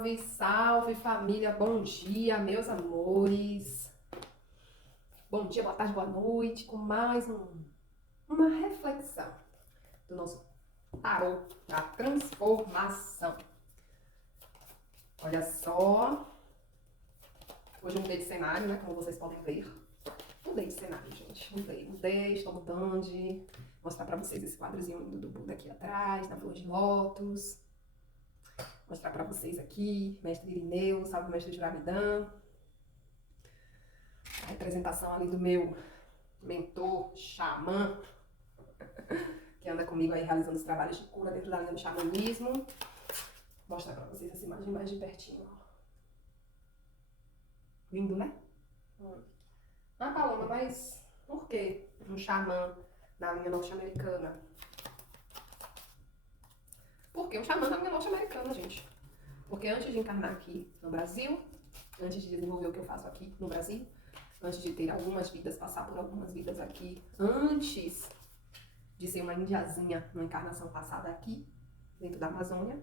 Salve, salve família, bom dia, meus amores. Bom dia, boa tarde, boa noite, com mais uma reflexão do nosso tarô da transformação. Olha só, hoje eu mudei de cenário, né, como vocês podem ver. Mudei de cenário, gente, mudei, estou mudando de mostrar pra vocês esse quadrozinho lindo do Buda aqui atrás, na flor de lótus. Mostrar pra vocês aqui, mestre Irineu, salve mestre Juramidã. A representação ali do meu mentor, xamã, que anda comigo aí realizando os trabalhos de cura dentro da linha do xamanismo. Vou mostrar pra vocês essa imagem mais de pertinho. Lindo, né? Ah, Paloma, mas por que um xamã na linha norte-americana? Porque um xamã na linha norte-americana, gente. Porque antes de encarnar aqui no Brasil, antes de desenvolver o que eu faço aqui no Brasil, antes de ter algumas vidas, passar por algumas vidas aqui, antes de ser uma indiazinha numa encarnação passada aqui, dentro da Amazônia,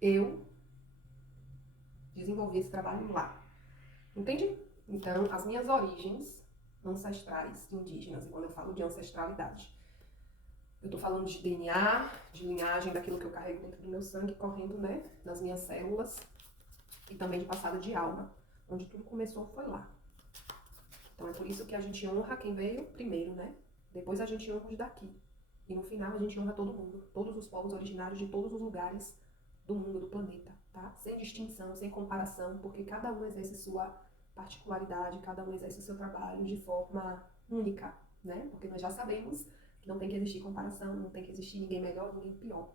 eu desenvolvi esse trabalho lá. Entende? Então, as minhas origens ancestrais indígenas, e quando eu falo de ancestralidade, eu tô falando de DNA, de linhagem, daquilo que eu carrego dentro do meu sangue, correndo, né, nas minhas células, e também de passada de alma, onde tudo começou foi lá. Então é por isso que a gente honra quem veio primeiro, né? Depois a gente honra os daqui. E no final a gente honra todo mundo, todos os povos originários de todos os lugares do mundo, do planeta, tá? Sem distinção, sem comparação, porque cada um exerce sua particularidade, cada um exerce o seu trabalho de forma única, né? Porque nós já sabemos que não tem que existir comparação, não tem que existir ninguém melhor, ninguém pior.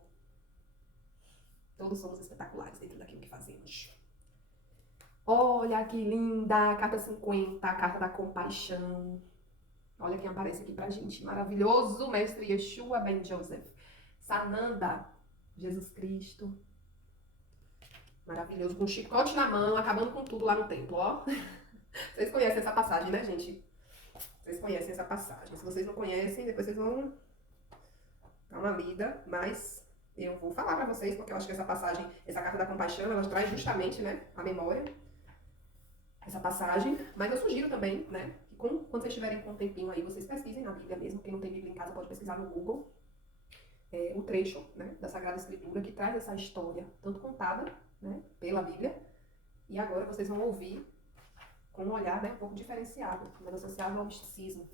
Todos somos espetaculares dentro daquilo que fazemos. Olha que linda! Carta 50, a carta da compaixão. Olha quem aparece aqui pra gente. Maravilhoso, mestre Yeshua Ben Joseph. Sananda, Jesus Cristo. Maravilhoso, com um chicote na mão, acabando com tudo lá no templo, ó. Vocês conhecem essa passagem, né, gente? Vocês conhecem essa passagem. Se vocês não conhecem, depois vocês vão dar uma lida, mas eu vou falar pra vocês, porque eu acho que essa passagem, essa carta da compaixão, ela traz justamente, né, a memória, essa passagem. Mas eu sugiro também, né, que quando vocês estiverem com um tempinho aí, vocês pesquisem na Bíblia mesmo. Quem não tem Bíblia em casa pode pesquisar no Google. O trecho, né, da Sagrada Escritura que traz essa história, tanto contada, né, pela Bíblia, e agora vocês vão ouvir com um olhar, né, um pouco diferenciado, mas associado ao misticismo.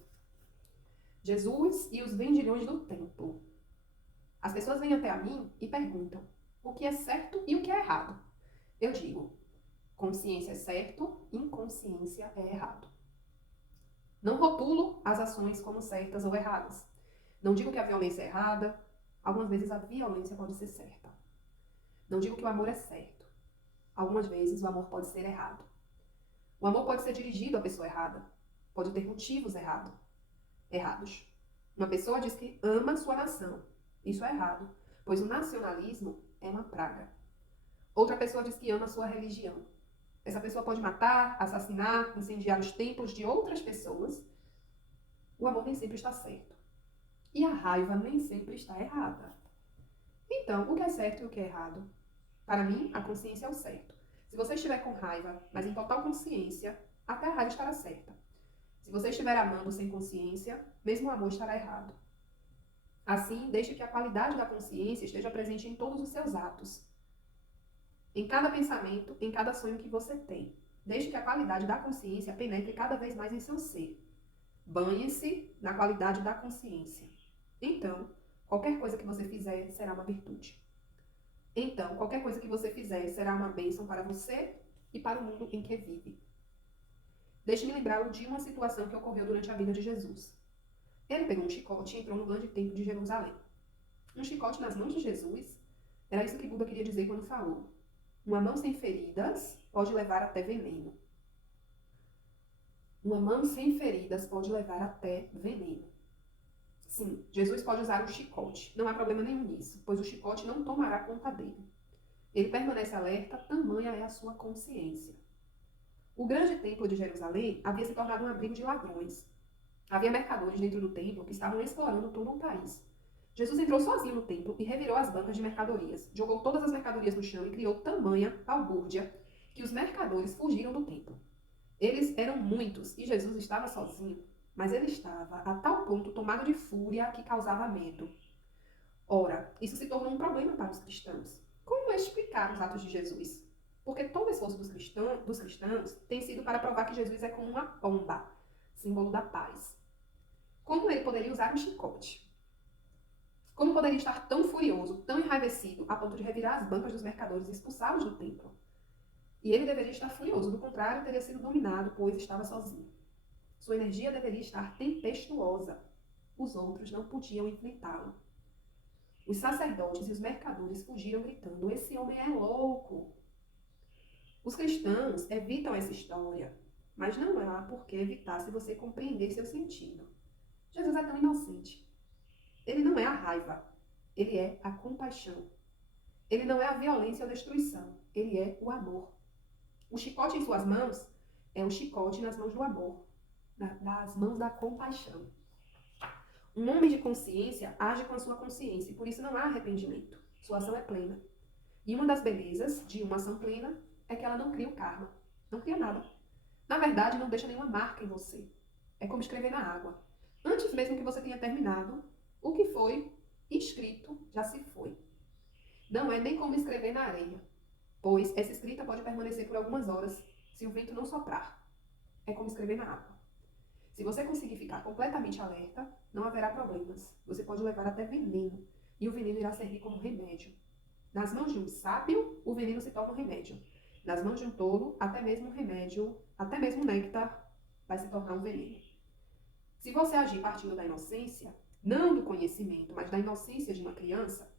Jesus e os vendilhões do templo. As pessoas vêm até a mim e perguntam o que é certo e o que é errado. Eu digo, consciência é certo, inconsciência é errado. Não rotulo as ações como certas ou erradas. Não digo que a violência é errada, algumas vezes a violência pode ser certa. Não digo que o amor é certo. Algumas vezes o amor pode ser errado. O amor pode ser dirigido à pessoa errada. Pode ter motivos errados. Uma pessoa diz que ama sua nação. Isso é errado, pois o nacionalismo é uma praga. Outra pessoa diz que ama sua religião. Essa pessoa pode matar, assassinar, incendiar os templos de outras pessoas. O amor nem sempre está certo. E a raiva nem sempre está errada. Então, o que é certo e o que é errado? Para mim, a consciência é o certo. Se você estiver com raiva, mas em total consciência, até a raiva estará certa. Se você estiver amando sem consciência, mesmo o amor estará errado. Assim, deixe que a qualidade da consciência esteja presente em todos os seus atos. Em cada pensamento, em cada sonho que você tem. Deixe que a qualidade da consciência penetre cada vez mais em seu ser. Banhe-se na qualidade da consciência. Então, qualquer coisa que você fizer será uma virtude. Então, qualquer coisa que você fizer será uma bênção para você e para o mundo em que vive. Deixe-me lembrá-lo de uma situação que ocorreu durante a vida de Jesus. Ele pegou um chicote e entrou no grande templo de Jerusalém. Um chicote nas mãos de Jesus, era isso que Buda queria dizer quando falou. Uma mão sem feridas pode levar até veneno. Uma mão sem feridas pode levar até veneno. Sim, Jesus pode usar um chicote. Não há problema nenhum nisso, pois o chicote não tomará conta dele. Ele permanece alerta, tamanha é a sua consciência. O grande templo de Jerusalém havia se tornado um abrigo de ladrões. Havia mercadores dentro do templo que estavam explorando todo o país. Jesus entrou sozinho no templo e revirou as bancas de mercadorias, jogou todas as mercadorias no chão e criou tamanha balbúrdia que os mercadores fugiram do templo. Eles eram muitos e Jesus estava sozinho, mas ele estava a tal ponto tomado de fúria que causava medo. Ora, isso se tornou um problema para os cristãos. Como explicar os atos de Jesus? Porque todo o esforço dos cristãos tem sido para provar que Jesus é como uma pomba, símbolo da paz. Como ele poderia usar um chicote? Como poderia estar tão furioso, tão enraivecido, a ponto de revirar as bancas dos mercadores e expulsá-los do templo? E ele deveria estar furioso, do contrário, teria sido dominado, pois estava sozinho. Sua energia deveria estar tempestuosa. Os outros não podiam enfrentá-lo. Os sacerdotes e os mercadores fugiram gritando: esse homem é louco. Os cristãos evitam essa história, mas não há por que evitar se você compreender seu sentido. Jesus é tão inocente. Ele não é a raiva, ele é a compaixão. Ele não é a violência ou a destruição, ele é o amor. O chicote em suas mãos é o chicote nas mãos do amor, nas mãos da compaixão. Um homem de consciência age com a sua consciência e por isso não há arrependimento. Sua ação é plena. E uma das belezas de uma ação plena é que ela não cria o karma. Não cria nada. Na verdade, não deixa nenhuma marca em você. É como escrever na água. Antes mesmo que você tenha terminado, o que foi escrito já se foi. Não é nem como escrever na areia, pois essa escrita pode permanecer por algumas horas se o vento não soprar. É como escrever na água. Se você conseguir ficar completamente alerta, não haverá problemas. Você pode levar até veneno, e o veneno irá servir como remédio. Nas mãos de um sábio, o veneno se torna um remédio. Nas mãos de um tolo, até mesmo um remédio, até mesmo um néctar, vai se tornar um veneno. Se você agir partindo da inocência, não do conhecimento, mas da inocência de uma criança,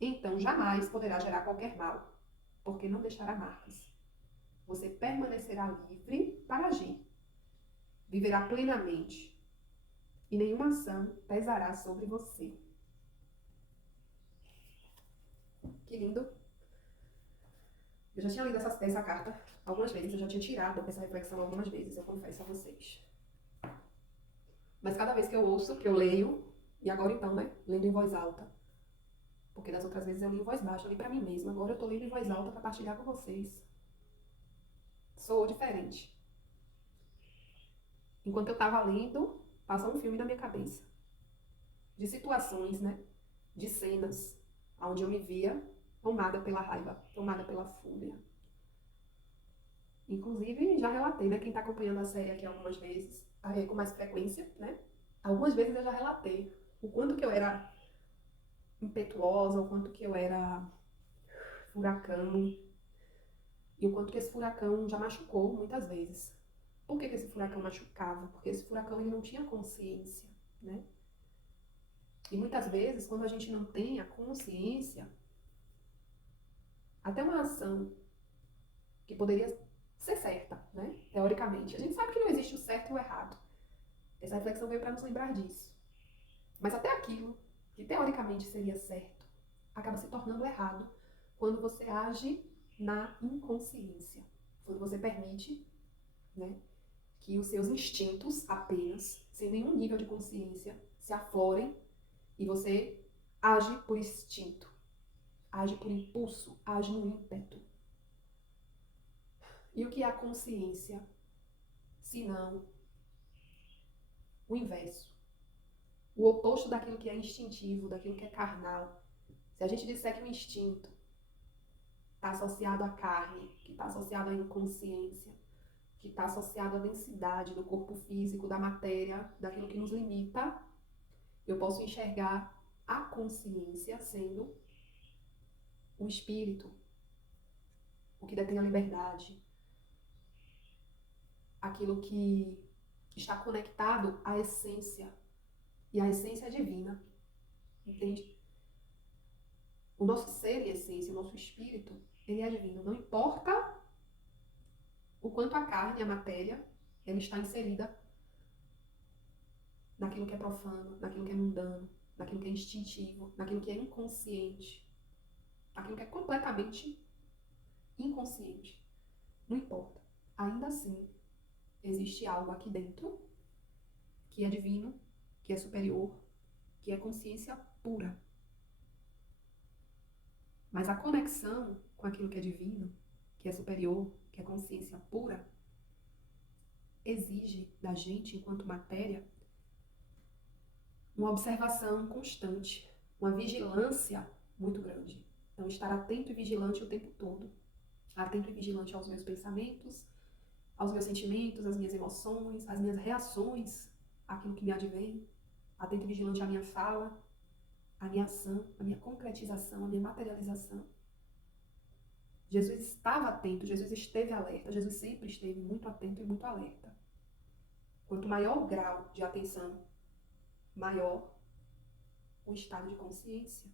então jamais poderá gerar qualquer mal, porque não deixará marcas. Você permanecerá livre para agir. Viverá plenamente e nenhuma ação pesará sobre você. Que lindo! Eu já tinha lido essa carta algumas vezes, eu já tinha tirado essa reflexão algumas vezes, eu confesso a vocês. Mas cada vez que eu ouço, que eu leio, e agora então, né, lendo em voz alta, porque das outras vezes eu li em voz baixa, eu li pra mim mesma, agora eu tô lendo em voz alta pra partilhar com vocês. Sou diferente. Enquanto eu tava lendo, passou um filme na minha cabeça. De situações, né, de cenas, onde eu me via tomada pela raiva, tomada pela fúria. Inclusive, já relatei, né? Quem tá acompanhando a série aqui algumas vezes, com mais frequência, né? Algumas vezes eu já relatei o quanto que eu era impetuosa, o quanto que eu era furacão, e o quanto que esse furacão já machucou muitas vezes. Por que que esse furacão machucava? Porque esse furacão ele não tinha consciência, né? E muitas vezes, quando a gente não tem a consciência, até uma ação que poderia ser certa, né? Teoricamente. A gente sabe que não existe o certo e o errado. Essa reflexão veio para nos lembrar disso. Mas até aquilo que teoricamente seria certo, acaba se tornando errado quando você age na inconsciência. Quando você permite, né, que os seus instintos apenas, sem nenhum nível de consciência, se aflorem e você age por instinto, age por impulso, age no ímpeto. E o que é a consciência? Se não o inverso. O oposto daquilo que é instintivo, daquilo que é carnal. Se a gente disser que o instinto está associado à carne, que está associado à inconsciência, que está associado à densidade do corpo físico, da matéria, daquilo que nos limita, eu posso enxergar a consciência sendo o espírito, o que detém a liberdade, aquilo que está conectado à essência, e a essência é divina, entende? O nosso ser e essência, o nosso espírito, ele é divino. Não importa o quanto a carne, a matéria, ela está inserida naquilo que é profano, naquilo que é mundano, naquilo que é instintivo, naquilo que é inconsciente, naquilo que é completamente inconsciente. Não importa. Ainda assim, existe algo aqui dentro que é divino, que é superior, que é consciência pura. Mas a conexão com aquilo que é divino, que é superior, que é consciência pura, exige da gente, enquanto matéria, uma observação constante, uma vigilância muito grande. Então, estar atento e vigilante o tempo todo. Atento e vigilante aos meus pensamentos, aos meus sentimentos, às minhas emoções, às minhas reações, àquilo que me advém. Atento e vigilante à minha fala, à minha ação, à minha concretização, à minha materialização. Jesus estava atento, Jesus esteve alerta, Jesus sempre esteve muito atento e muito alerta. Quanto maior o grau de atenção, maior o estado de consciência.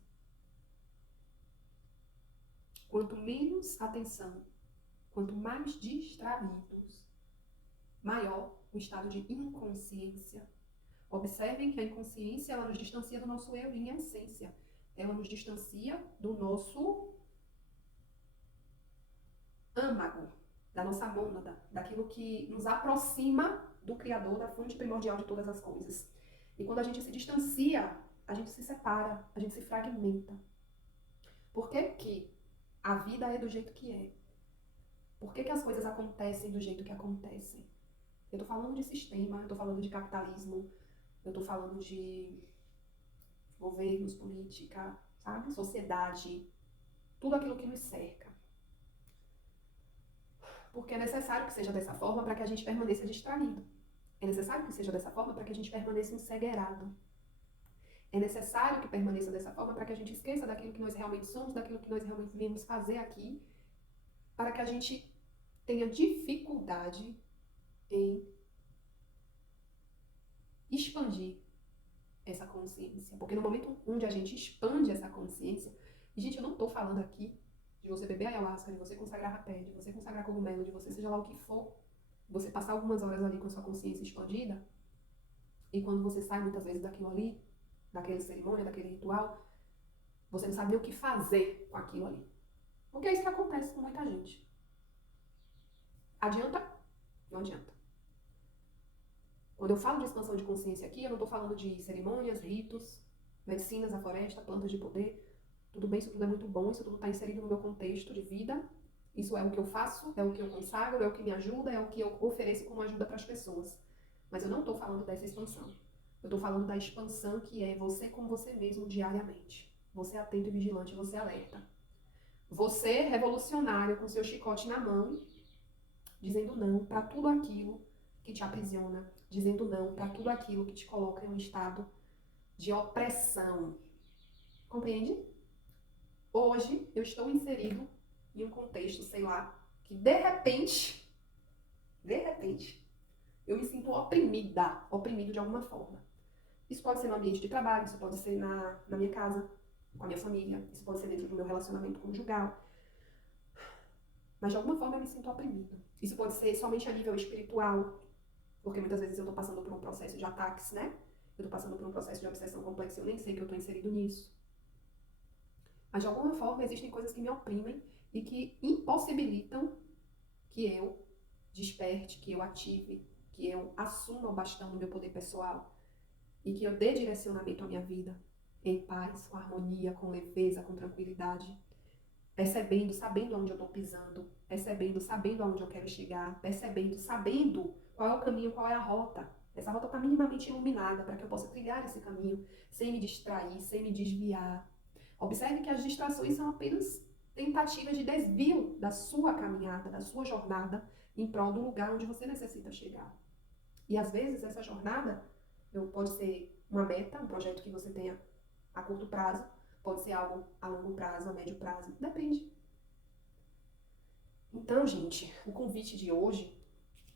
Quanto menos atenção, quanto mais distraídos, maior o estado de inconsciência. Observem que a inconsciência, ela nos distancia do nosso eu em essência. Ela nos distancia do nosso âmago, da nossa mônada, daquilo que nos aproxima do Criador, da fonte primordial de todas as coisas. E quando a gente se distancia, a gente se separa, a gente se fragmenta. Por que que a vida é do jeito que é? Por que que as coisas acontecem do jeito que acontecem? Eu tô falando de sistema, eu tô falando de capitalismo, eu tô falando de governos, política, sabe? Sociedade, tudo aquilo que nos cerca. Porque é necessário que seja dessa forma para que a gente permaneça distraído. É necessário que seja dessa forma para que a gente permaneça encegueirado. É necessário que permaneça dessa forma para que a gente esqueça daquilo que nós realmente somos, daquilo que nós realmente viemos fazer aqui, para que a gente tenha dificuldade em expandir essa consciência. Porque no momento onde a gente expande essa consciência, e gente, eu não estou falando aqui de você beber ayahuasca, de você consagrar rapé, de você consagrar cogumelo, de você seja lá o que for, você passar algumas horas ali com a sua consciência expandida, e quando você sai muitas vezes daquilo ali, daquela cerimônia, daquele ritual, você não sabe nem o que fazer com aquilo ali. Porque é isso que acontece com muita gente. Adianta? Não adianta. Quando eu falo de expansão de consciência aqui, eu não estou falando de cerimônias, ritos, medicinas da floresta, plantas de poder. Tudo bem, isso tudo é muito bom, isso tudo está inserido no meu contexto de vida. Isso é o que eu faço, é o que eu consagro, é o que me ajuda, é o que eu ofereço como ajuda para as pessoas. Mas eu não estou falando dessa expansão. Eu estou falando da expansão que é você com você mesmo diariamente. Você atento e vigilante, você alerta. Você revolucionário com seu chicote na mão, dizendo não para tudo aquilo que te aprisiona, dizendo não para tudo aquilo que te coloca em um estado de opressão. Compreende? Hoje eu estou inserido em um contexto, sei lá, que de repente, eu me sinto oprimido de alguma forma. Isso pode ser no ambiente de trabalho, isso pode ser na minha casa, com a minha família, isso pode ser dentro do meu relacionamento conjugal. Mas de alguma forma eu me sinto oprimido. Isso pode ser somente a nível espiritual, porque muitas vezes eu estou passando por um processo de ataques, né? Eu estou passando por um processo de obsessão complexa e eu nem sei que eu estou inserido nisso. Mas de alguma forma existem coisas que me oprimem e que impossibilitam que eu desperte, que eu ative, que eu assuma o bastão do meu poder pessoal e que eu dê direcionamento à minha vida em paz, com harmonia, com leveza, com tranquilidade, percebendo, sabendo onde eu estou pisando, percebendo, sabendo aonde eu quero chegar, percebendo, sabendo qual é o caminho, qual é a rota. Essa rota está minimamente iluminada para que eu possa trilhar esse caminho sem me distrair, sem me desviar. Observe que as distrações são apenas tentativas de desvio da sua caminhada, da sua jornada, em prol do lugar onde você necessita chegar. E às vezes essa jornada pode ser uma meta, um projeto que você tenha a curto prazo, pode ser algo a longo prazo, a médio prazo, depende. Então, gente, o convite de hoje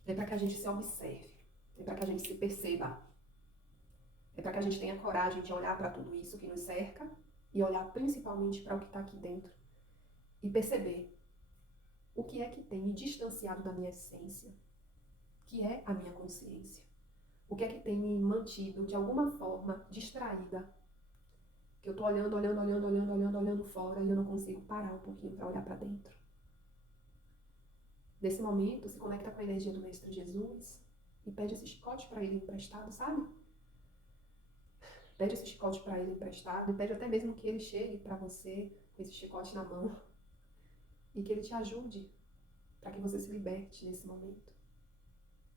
é para que a gente se observe, é para que a gente se perceba, é para que a gente tenha coragem de olhar para tudo isso que nos cerca e olhar principalmente para o que está aqui dentro e perceber o que é que tem me distanciado da minha essência, que é a minha consciência. O que é que tem me mantido, de alguma forma, distraída, que eu tô olhando fora e eu não consigo parar um pouquinho para olhar para dentro. Nesse momento, se conecta com a energia do Mestre Jesus e pede esse chicote para ele emprestado, sabe? Pede esse chicote para ele emprestado, e pede até mesmo que ele chegue para você com esse chicote na mão e que ele te ajude para que você se liberte nesse momento.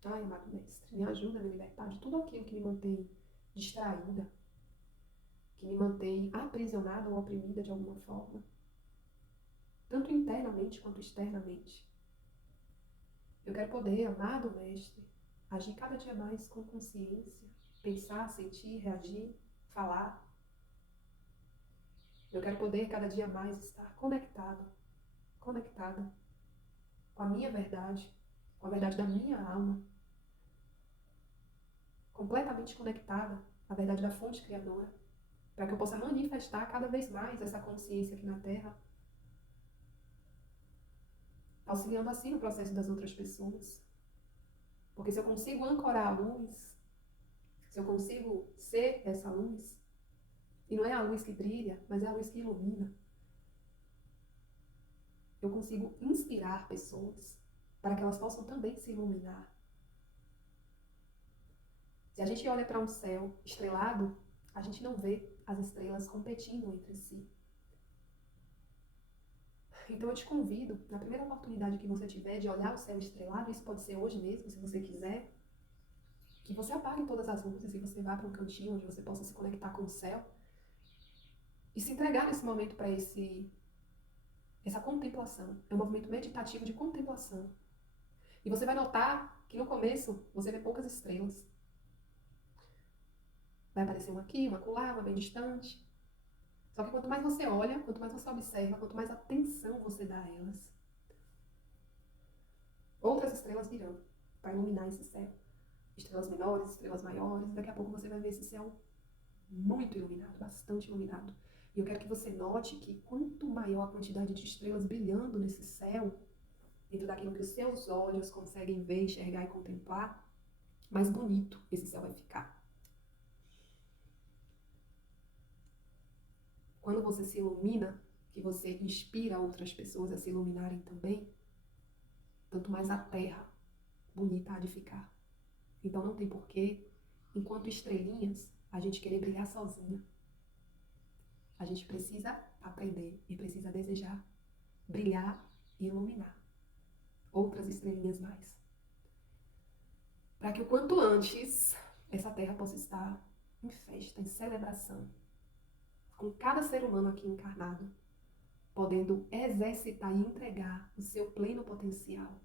Ai, amado mestre, me ajuda a me libertar de tudo aquilo que me mantém distraída, que me mantém aprisionada ou oprimida de alguma forma, tanto internamente quanto externamente. Eu quero poder, amado mestre, agir cada dia mais com consciência, pensar, sentir, reagir, falar. Eu quero poder cada dia mais estar conectada com a minha verdade, com a verdade da minha alma, completamente conectada à verdade da fonte criadora, para que eu possa manifestar cada vez mais essa consciência aqui na Terra, auxiliando assim no processo das outras pessoas. Porque se eu consigo ancorar a luz, se eu consigo ser essa luz, e não é a luz que brilha, mas é a luz que ilumina, eu consigo inspirar pessoas para que elas possam também se iluminar. Se a gente olha para um céu estrelado, a gente não vê as estrelas competindo entre si. Então eu te convido, na primeira oportunidade que você tiver de olhar o céu estrelado, isso pode ser hoje mesmo, se você quiser, que você apague todas as luzes e você vá para um cantinho onde você possa se conectar com o céu e se entregar nesse momento para essa contemplação. É um movimento meditativo de contemplação. E você vai notar que no começo você vê poucas estrelas. Vai aparecer uma aqui, uma acolá, uma bem distante. Só que quanto mais você olha, quanto mais você observa, quanto mais atenção você dá a elas, outras estrelas virão para iluminar esse céu. Estrelas menores, estrelas maiores. Daqui a pouco você vai ver esse céu muito iluminado, bastante iluminado. E eu quero que você note que quanto maior a quantidade de estrelas brilhando nesse céu, dentro daquilo que os seus olhos conseguem ver, enxergar e contemplar, mais bonito esse céu vai ficar. Quando você se ilumina, que você inspira outras pessoas a se iluminarem também, tanto mais a terra bonita há de ficar. Então não tem porquê, enquanto estrelinhas, a gente querer brilhar sozinha. A gente precisa aprender e precisa desejar brilhar e iluminar outras estrelinhas mais. Para que o quanto antes essa terra possa estar em festa, em celebração, com cada ser humano aqui encarnado, podendo exercitar e entregar o seu pleno potencial,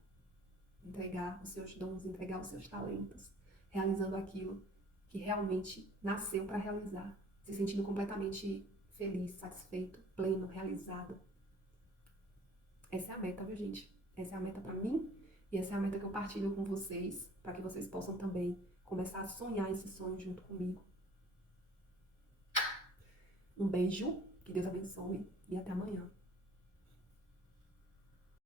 entregar os seus dons, entregar os seus talentos, realizando aquilo que realmente nasceu para realizar, se sentindo completamente feliz, satisfeito, pleno, realizado. Essa é a meta, viu, gente? Essa é a meta para mim e essa é a meta que eu partilho com vocês, para que vocês possam também começar a sonhar esse sonho junto comigo. Um beijo, que Deus abençoe e até amanhã.